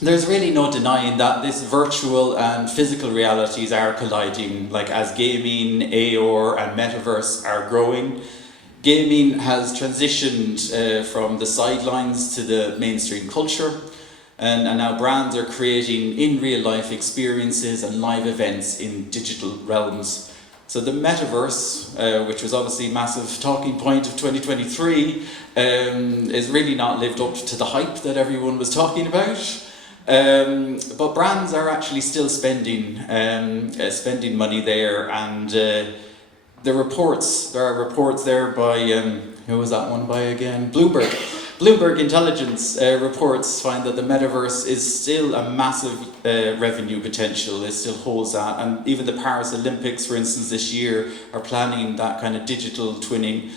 there's really no denying that this virtual and physical realities are colliding, like as gaming, AR and metaverse are growing. Gaming has transitioned from the sidelines to the mainstream culture, and now brands are creating in real life experiences and live events in digital realms. So the metaverse, which was obviously a massive talking point of 2023, is really not lived up to the hype that everyone was talking about. But brands are actually still spending money there, and there are reports there by, who was that one by again? Bloomberg Intelligence reports find that the metaverse is still a massive revenue potential. It still holds that, and even the Paris Olympics, for instance, this year are planning that kind of digital twinning.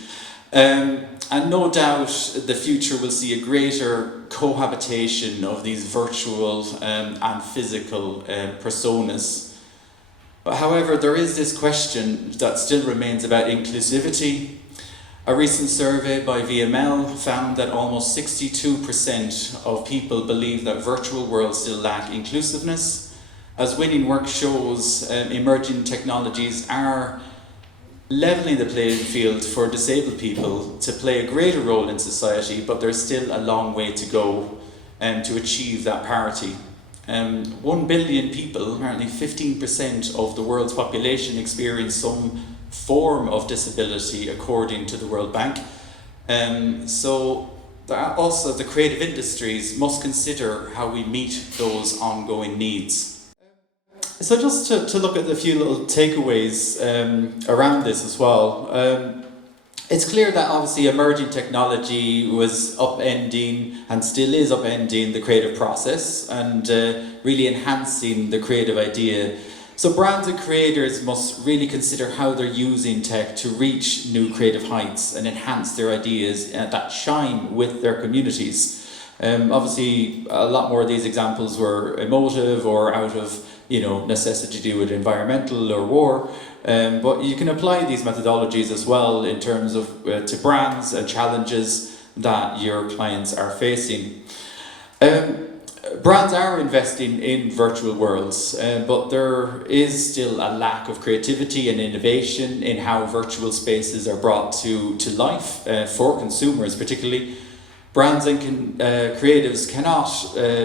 And no doubt the future will see a greater cohabitation of these virtual and physical personas. But however, there is this question that still remains about inclusivity. A recent survey by VML found that almost 62% of people believe that virtual worlds still lack inclusiveness. As winning work shows, emerging technologies are leveling the playing field for disabled people to play a greater role in society, but there's still a long way to go to achieve that parity. 1 billion people, apparently 15% of the world's population, experience some form of disability according to the World Bank. So also the creative industries must consider how we meet those ongoing needs. So just to look at a few little takeaways around this as well. It's clear that obviously emerging technology was upending and still is upending the creative process and really enhancing the creative idea. So brands and creators must really consider how they're using tech to reach new creative heights and enhance their ideas that shine with their communities. Obviously, a lot more of these examples were emotive or out of necessity to do with environmental or war. But you can apply these methodologies as well in terms of to brands and challenges that your clients are facing. Brands are investing in virtual worlds, but there is still a lack of creativity and innovation in how virtual spaces are brought to life for consumers particularly. Brands and creatives cannot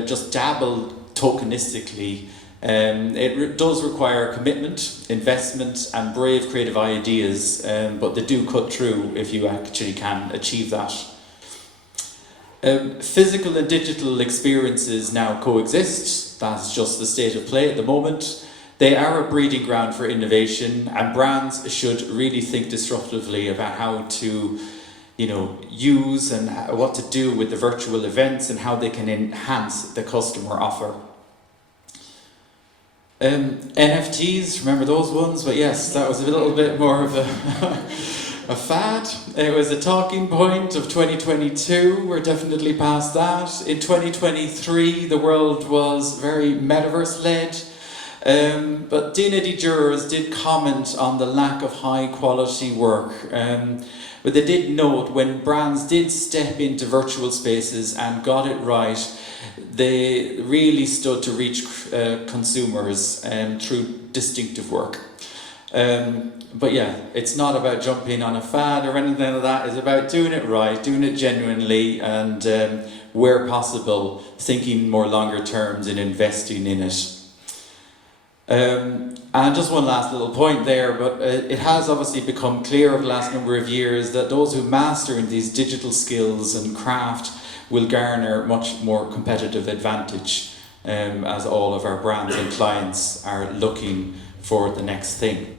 just dabble tokenistically. It does require commitment, investment and brave creative ideas, but they do cut through if you actually can achieve that. Physical and digital experiences now coexist. That's just the state of play at the moment. They are a breeding ground for innovation, and brands should really think disruptively about how to use and what to do with the virtual events and how they can enhance the customer offer. NFTs, remember those ones? But yes, that was a little bit more of a fad. It was a talking point of 2022. We're definitely past that. In 2023, the world was very metaverse-led. But D&AD jurors did comment on the lack of high-quality work. But they did note when brands did step into virtual spaces and got it right, they really stood to reach consumers through distinctive work. But yeah, it's not about jumping on a fad or anything like that. It's about doing it right, doing it genuinely, and where possible, thinking more longer terms and investing in it. And just one last little point there, but it has obviously become clear over the last number of years that those who master in these digital skills and craft will garner much more competitive advantage as all of our brands and clients are looking for the next thing.